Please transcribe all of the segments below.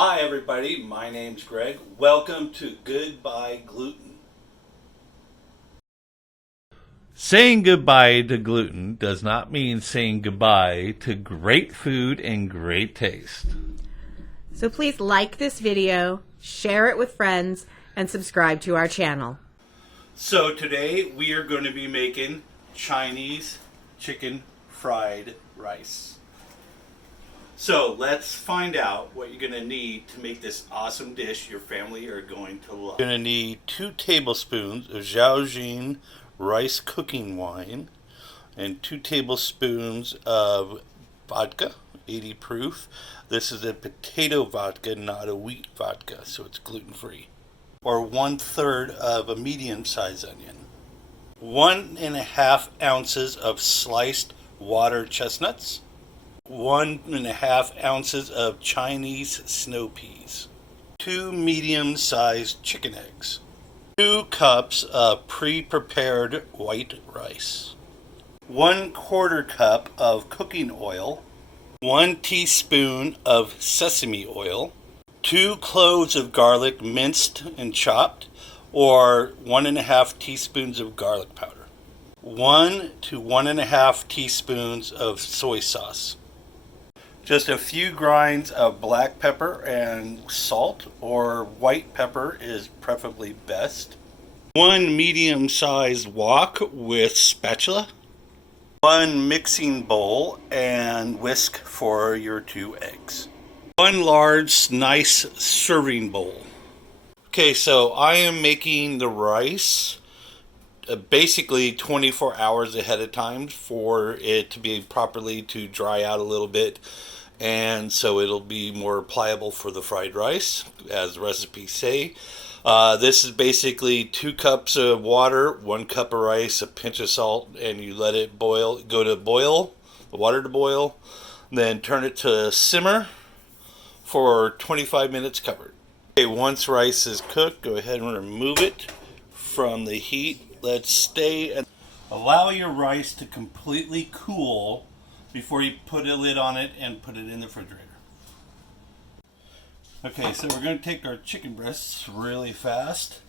Hi everybody, my name's Greg. Welcome to Goodbye Gluten. Saying goodbye to gluten does not mean saying goodbye to great food and great taste. So please like this video, share it with friends, and subscribe to our channel. So today we are going to be making Chinese chicken fried rice. So let's find out what you're going to need to make this awesome dish your family are going to love. You're going to need 2 tablespoons of Zhaojin rice cooking wine and 2 tablespoons of vodka, 80 proof. This is a potato vodka, not a wheat vodka, so it's gluten-free. Or 1/3 of a medium-sized onion. 1.5 ounces of sliced water chestnuts. 1.5 ounces of Chinese snow peas. 2 medium-sized chicken eggs. 2 cups of pre-prepared white rice. 1/4 cup of cooking oil. 1 teaspoon of sesame oil. 2 cloves of garlic minced and chopped, or 1.5 teaspoons of garlic powder. 1 to 1.5 teaspoons of soy sauce. Just a few grinds of black pepper and salt, or white pepper is preferably best. 1 medium-sized wok with spatula. 1 mixing bowl and whisk for your 2 eggs. 1 large, nice serving bowl. Okay, so I am making the rice basically 24 hours ahead of time for it to be properly to dry out a little bit, and so it'll be more pliable for the fried rice, as the recipes say. This is basically 2 cups of water, 1 cup of rice, a pinch of salt, and you let it boil, go to boil, the water to boil, then turn it to simmer for 25 minutes covered. Okay, once rice is cooked, go ahead and remove it from the heat. Let's stay and allow your rice to completely cool before you put a lid on it and put it in the refrigerator. Okay, so we're going to take our chicken breasts really fast.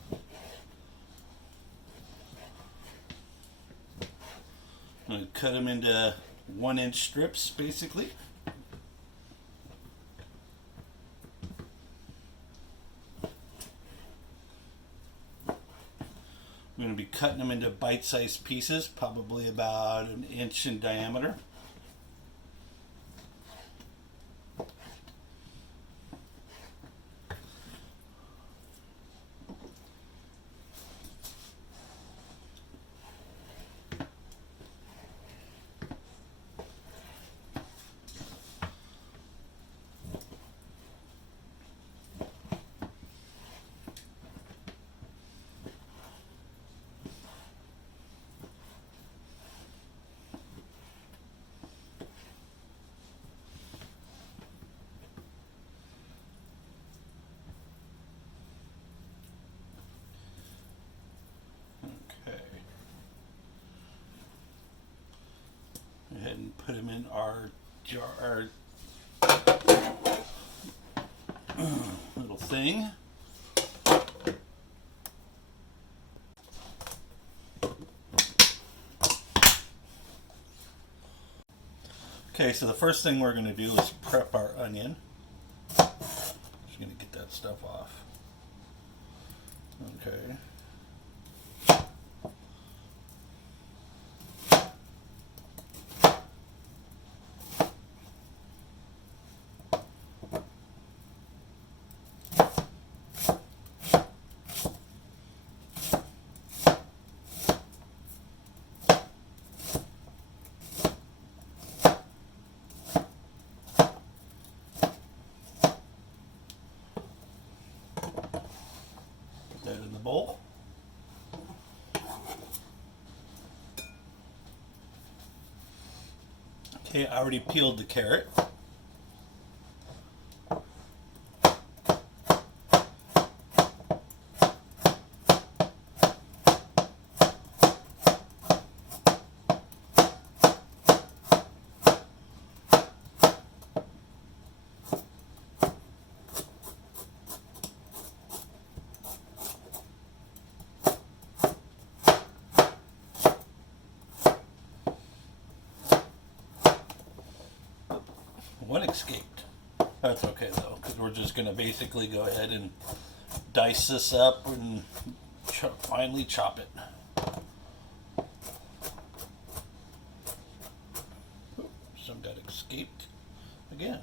I'm going to cut them into 1-inch strips, basically. I'm going to be cutting them into bite-sized pieces, probably about 1 inch in diameter. Go ahead and put them in our jar, little thing. Okay, so the first thing we're going to do is prep our onion. Just going to get that stuff off. Okay. In the bowl. Okay, I already peeled the carrot. one escaped. That's okay though, because we're just going to basically go ahead and dice this up and finally chop it. Some got escaped again.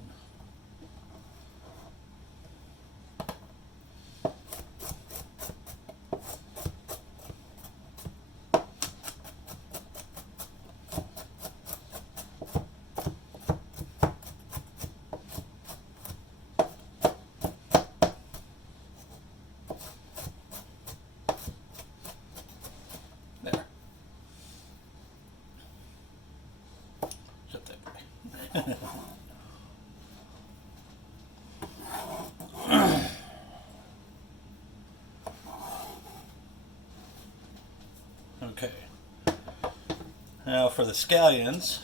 There. Shut that way. Okay. Now for the scallions,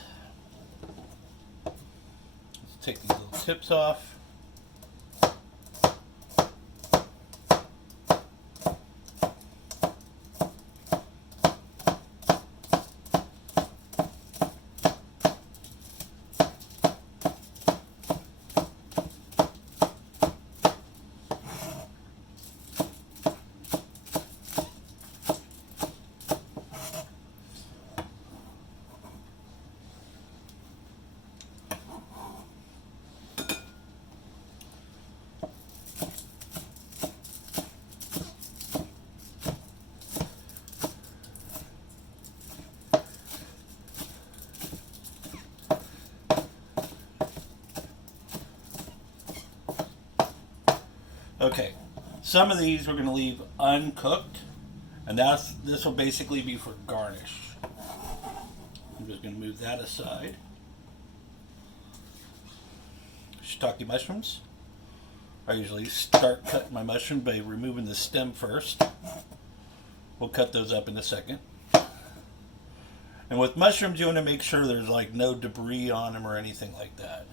let's take these little tips off. Okay, some of these we're going to leave uncooked, and this will basically be for garnish. I'm just going to move that aside. Shiitake mushrooms. I usually start cutting my mushroom by removing the stem first. We'll cut those up in a second. And with mushrooms, you want to make sure there's like no debris on them or anything like that.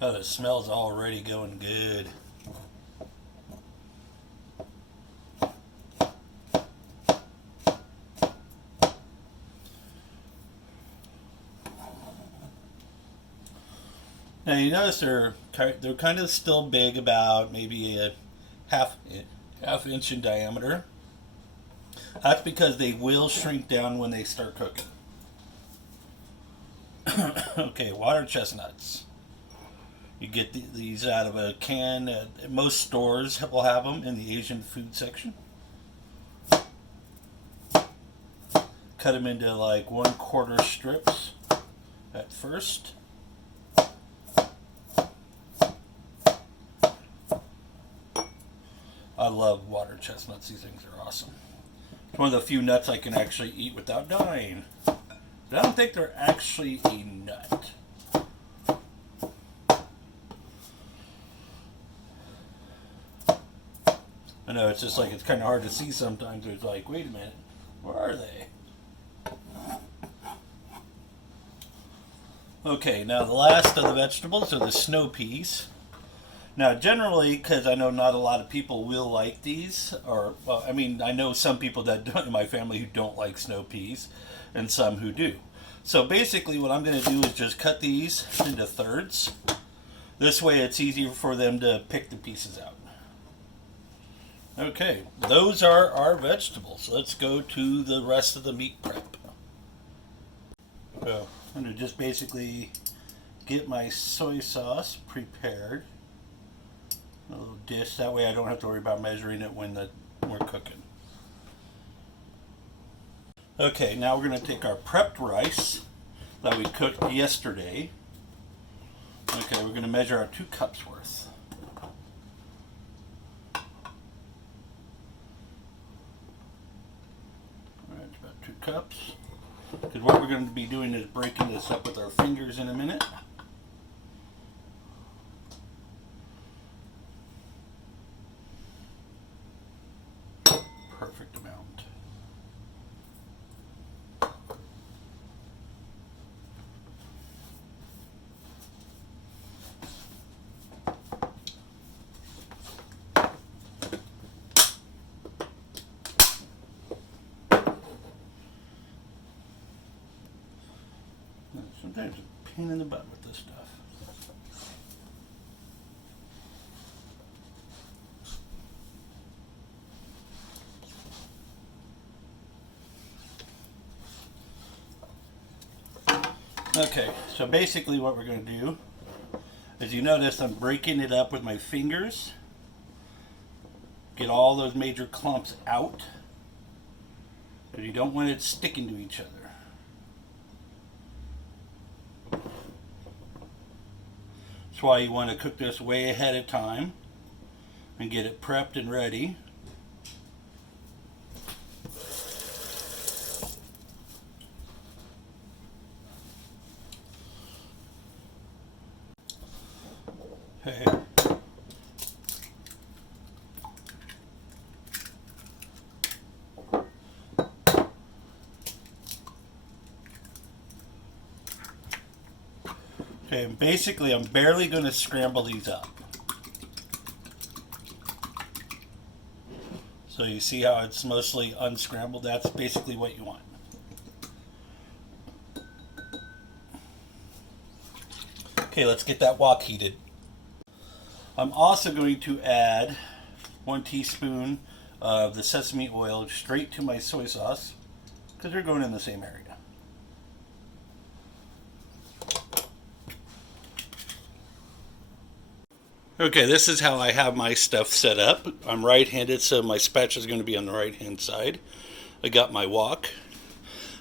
Oh, the smell's already going good. Now you notice they're kind of still big, about maybe a half inch in diameter. That's because they will shrink down when they start cooking. Okay, water chestnuts. You get these out of a can. Most stores will have them in the Asian food section. Cut them into like 1/4 strips at first. I love water chestnuts. These things are awesome. It's one of the few nuts I can actually eat without dying. But I don't think they're actually a nut. I know, it's just like, it's kind of hard to see sometimes. It's like, wait a minute, where are they? Okay, now the last of the vegetables are the snow peas. Now, generally, because I know not a lot of people will like these, or, well, I mean, I know some people that don't, in my family who don't like snow peas, and some who do. So basically what I'm going to do is just cut these into thirds. This way it's easier for them to pick the pieces out. Okay, those are our vegetables. Let's go to the rest of the meat prep. So I'm going to just basically get my soy sauce prepared. A little dish, that way I don't have to worry about measuring it when we're cooking. Okay, now we're going to take our prepped rice that we cooked yesterday. Okay, we're going to measure our 2 cups worth. Alright, it's about 2 cups. Because what we're going to be doing is breaking this up with our fingers in a minute. Perfect amount. Sometimes a pain in the butt with this stuff. Okay, so basically what we're going to do is, you notice I'm breaking it up with my fingers. Get all those major clumps out. But you don't want it sticking to each other. That's why you want to cook this way ahead of time and get it prepped and ready. Okay. Okay, basically I'm barely going to scramble these up. So you see how it's mostly unscrambled? That's basically what you want. Okay, let's get that wok heated. I'm also going to add 1 teaspoon of the sesame oil straight to my soy sauce, because they're going in the same area. Okay, this is how I have my stuff set up. I'm right-handed, so my spatula is going to be on the right-hand side. I got my wok.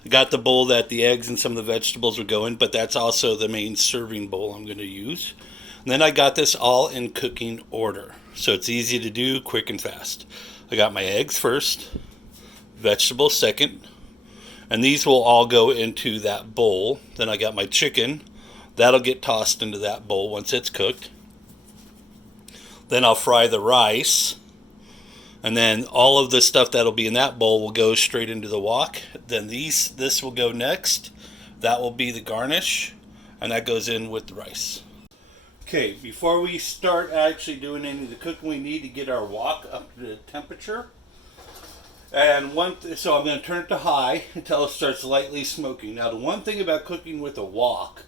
I got the bowl that the eggs and some of the vegetables would go in, but that's also the main serving bowl I'm going to use. And then I got this all in cooking order, so it's easy to do, quick and fast. I got my eggs first, vegetables second, and these will all go into that bowl. Then I got my chicken. That'll get tossed into that bowl once it's cooked. Then I'll fry the rice, and then all of the stuff that'll be in that bowl will go straight into the wok. Then this will go next. That will be the garnish, and that goes in with the rice. Okay, before we start actually doing any of the cooking, we need to get our wok up to the temperature. And so I'm going to turn it to high until it starts lightly smoking. Now, the one thing about cooking with a wok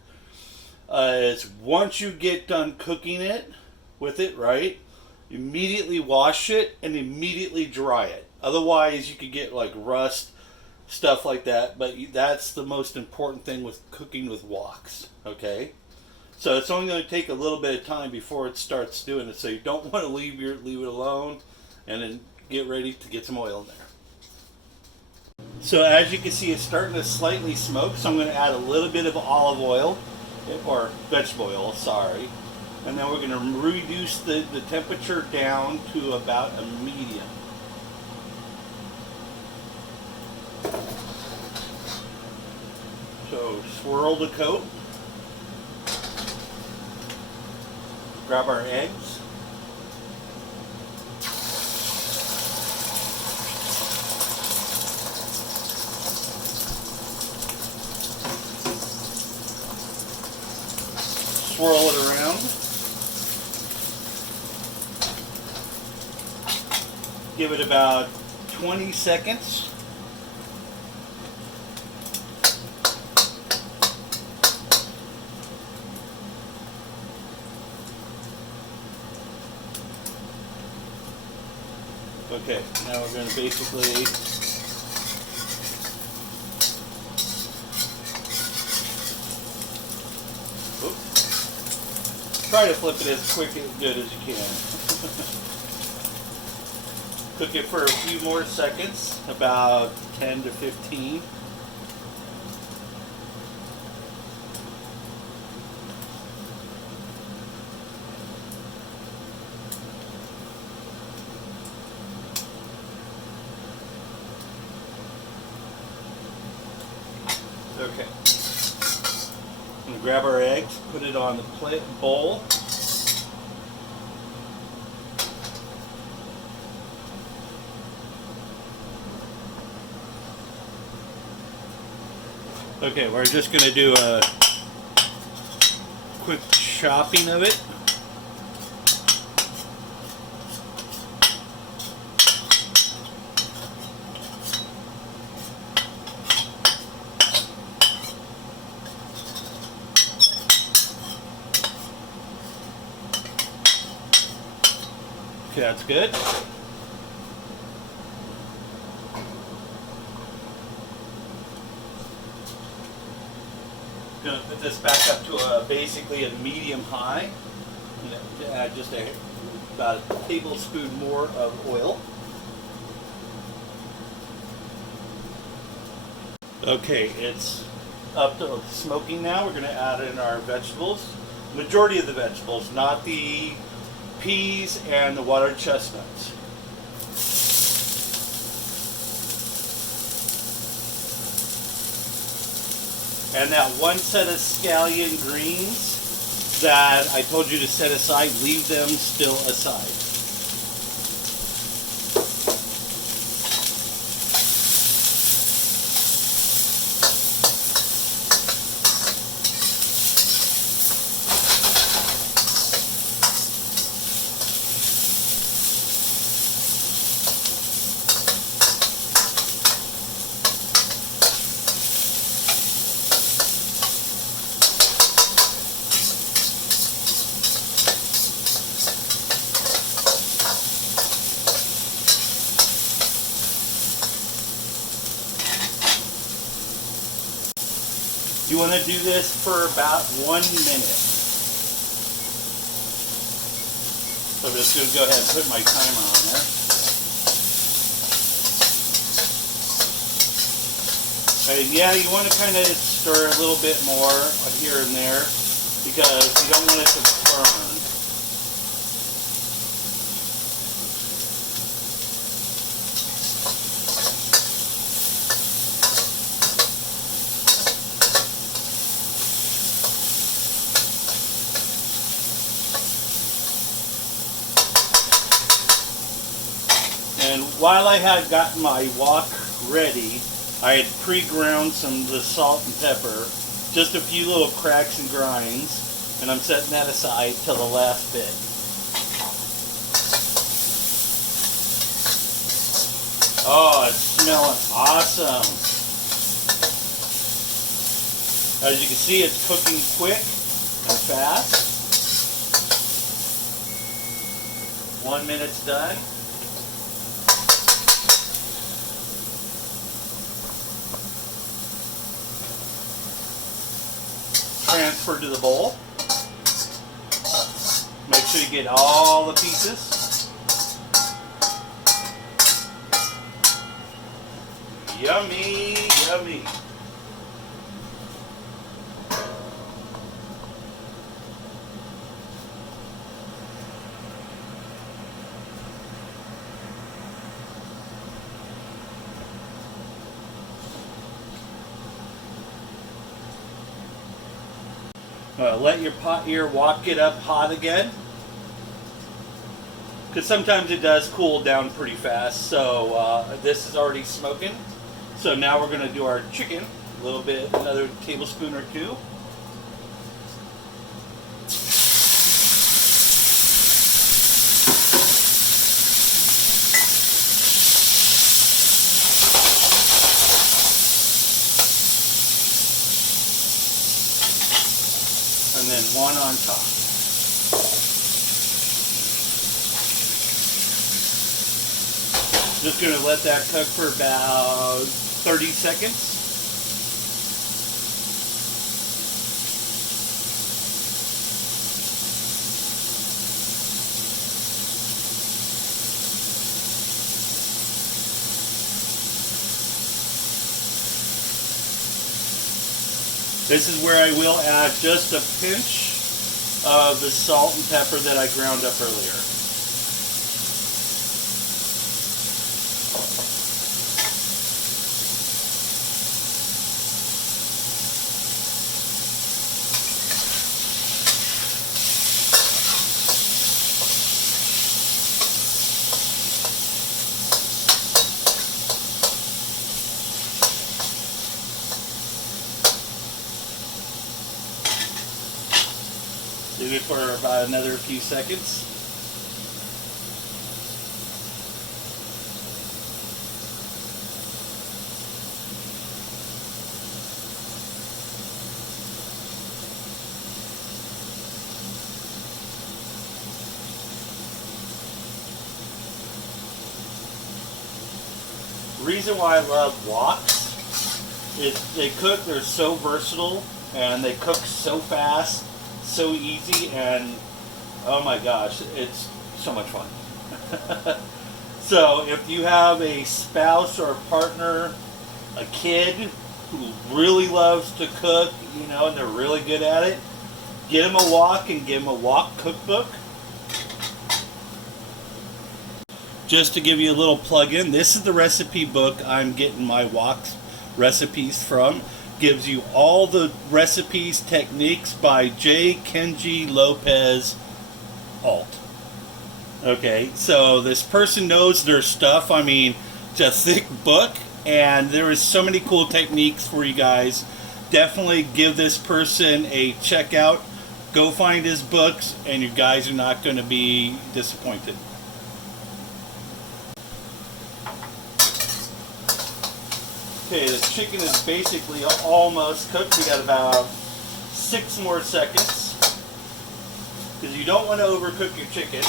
is once you get done cooking it with it, right, immediately wash it and immediately dry it. Otherwise, you could get like rust, stuff like that. But that's the most important thing with cooking with woks, okay? So it's only going to take a little bit of time before it starts doing it. So you don't want to leave it alone, and then get ready to get some oil in there. So as you can see, it's starting to slightly smoke. So I'm going to add a little bit of olive oil, or vegetable oil, sorry. And then we're going to reduce the temperature down to about a medium. So swirl the coat. Grab our eggs. Swirl it around. Give it about 20 seconds. Okay, now we're going to basically try to flip it as quick and good as you can. Cook it for a few more seconds, about 10 to 15. grab our eggs, put it on the bowl. Okay, we're just going to do a quick chopping of it. Okay, that's good. Going to put this back up to basically a medium high. Add just about a tablespoon more of oil. Okay, it's up to smoking now. We're going to add in our vegetables. Majority of the vegetables, not the peas and the water chestnuts. And that one set of scallion greens that I told you to set aside, leave them still aside. You want to do this for about 1 minute. So I'm just going to go ahead and put my timer on there. And yeah, you want to kind of stir a little bit more here and there because you don't want it to burn. And while I had gotten my wok ready, I had pre-ground some of the salt and pepper, just a few little cracks and grinds, and I'm setting that aside till the last bit. Oh, it's smelling awesome. As you can see, it's cooking quick and fast. 1 minute's done. Transfer to the bowl. Make sure you get all the pieces. Yummy, yummy. Let your wok get up hot again, because sometimes it does cool down pretty fast. So this is already smoking. So now we're going to do our chicken. A little bit, another tablespoon or two. And then one on top. Just going to let that cook for about 30 seconds. This is where I will add just a pinch of the salt and pepper that I ground up earlier. Leave it for about another few seconds. The reason why I love woks is they're so versatile and they cook so fast, so easy, and oh my gosh, it's so much fun. So if you have a spouse or a partner, a kid who really loves to cook, you know, and they're really good at it, get them a wok and give them a wok cookbook. Just to give you a little plug-in, this is the recipe book I'm getting my wok recipes from. Gives you all the recipes, techniques by J. Kenji Lopez Alt. Okay, so this person knows their stuff. I mean, it's a thick book, and there is so many cool techniques for you guys. Definitely give this person a check out. Go find his books, and you guys are not going to be disappointed. Okay, the chicken is basically almost cooked. We got about 6 more seconds. Because you don't want to overcook your chicken.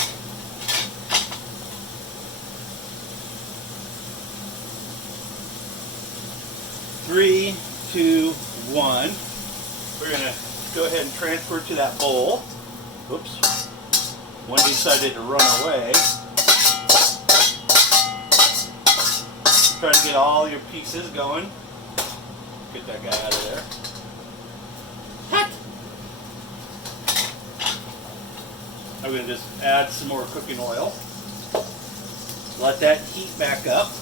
Three, two, one. We're going to go ahead and transfer it to that bowl. Oops. One decided to run away. Try to get all your pieces going. Get that guy out of there. What? I'm going to just add some more cooking oil. Let that heat back up.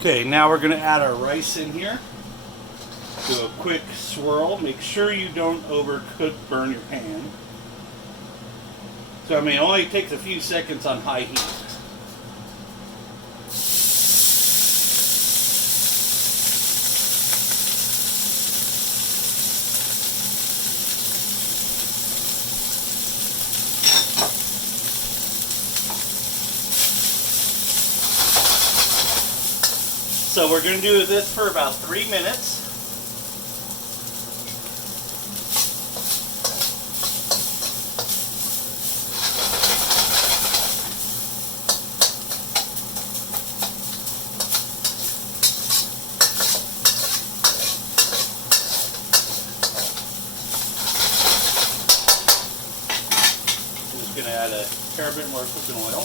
Okay, now we're going to add our rice in here. Do a quick swirl. Make sure you don't overcook, burn your pan. So, I mean, it only takes a few seconds on high heat. So we're going to do this for about 3 minutes. I'm just going to add a fair bit more cooking oil.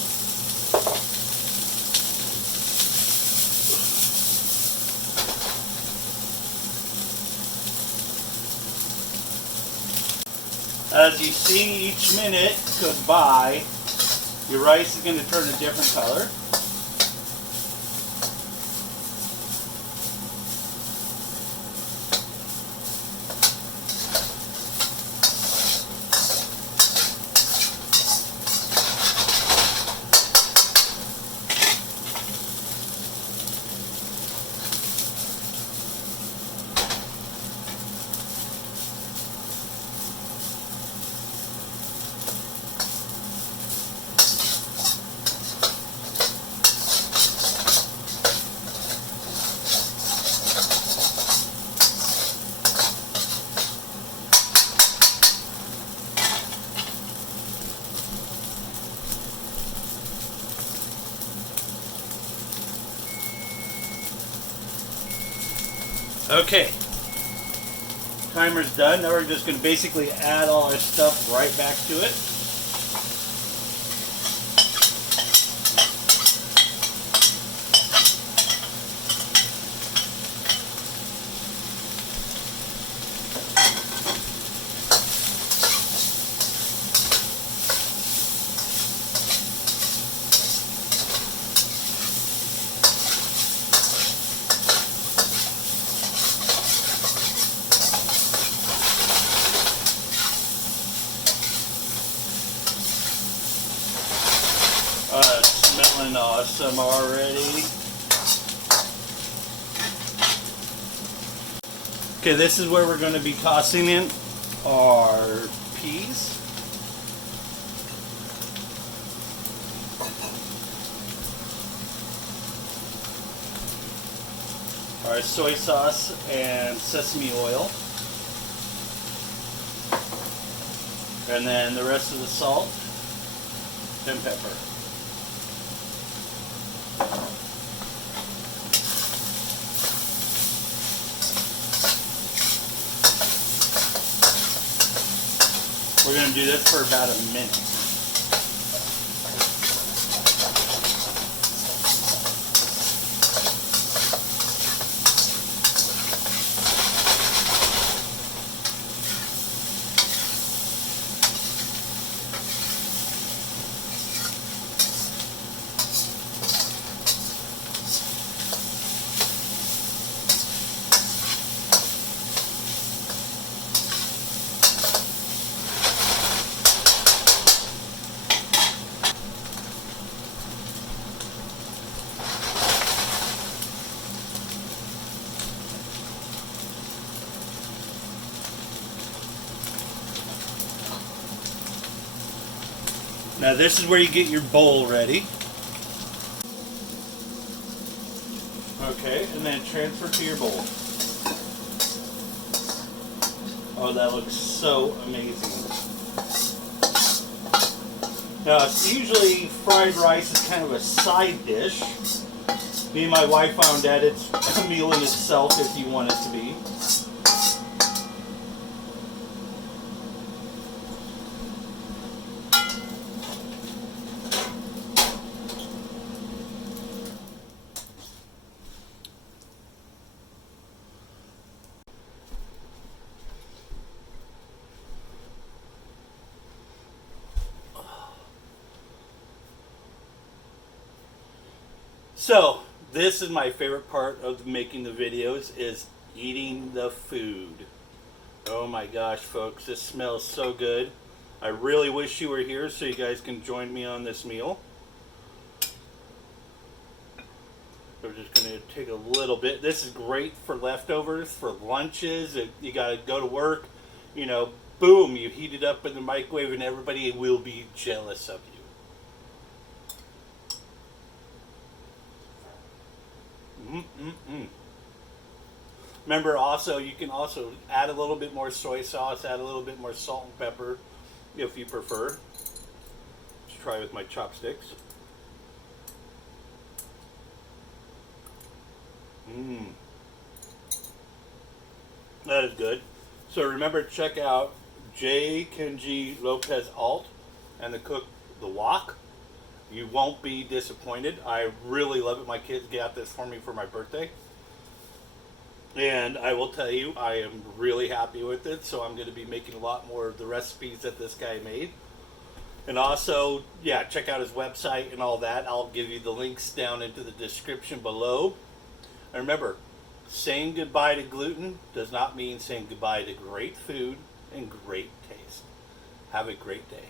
As you see each minute go by, your rice is going to turn a different color. Okay, timer's done. Now we're just going to basically add all our stuff right back to it. Smelling awesome already. Okay, this is where we're going to be tossing in our peas. Our soy sauce and sesame oil. And then the rest of the salt and pepper. We're going to do this for about a minute. Now this is where you get your bowl ready. Okay, and then transfer to your bowl. Oh, that looks so amazing. Now, usually fried rice is kind of a side dish. Me and my wife found that it's a meal in itself if you want it to be. So, this is my favorite part of making the videos, is eating the food. Oh my gosh, folks, this smells so good. I really wish you were here so you guys can join me on this meal. We're just going to take a little bit. This is great for leftovers, for lunches. If you got to go to work, you know, boom, you heat it up in the microwave and everybody will be jealous of you. Remember, also, you can also add a little bit more soy sauce, add a little bit more salt and pepper if you prefer. Let's try with my chopsticks. That is good. So remember, check out J. Kenji Lopez Alt and the cook, The Wok. You won't be disappointed. I really love it. My kids got this for me for my birthday. And I will tell you, I am really happy with it. So I'm going to be making a lot more of the recipes that this guy made. And also, yeah, check out his website and all that. I'll give you the links down into the description below. And remember, saying goodbye to gluten does not mean saying goodbye to great food and great taste. Have a great day.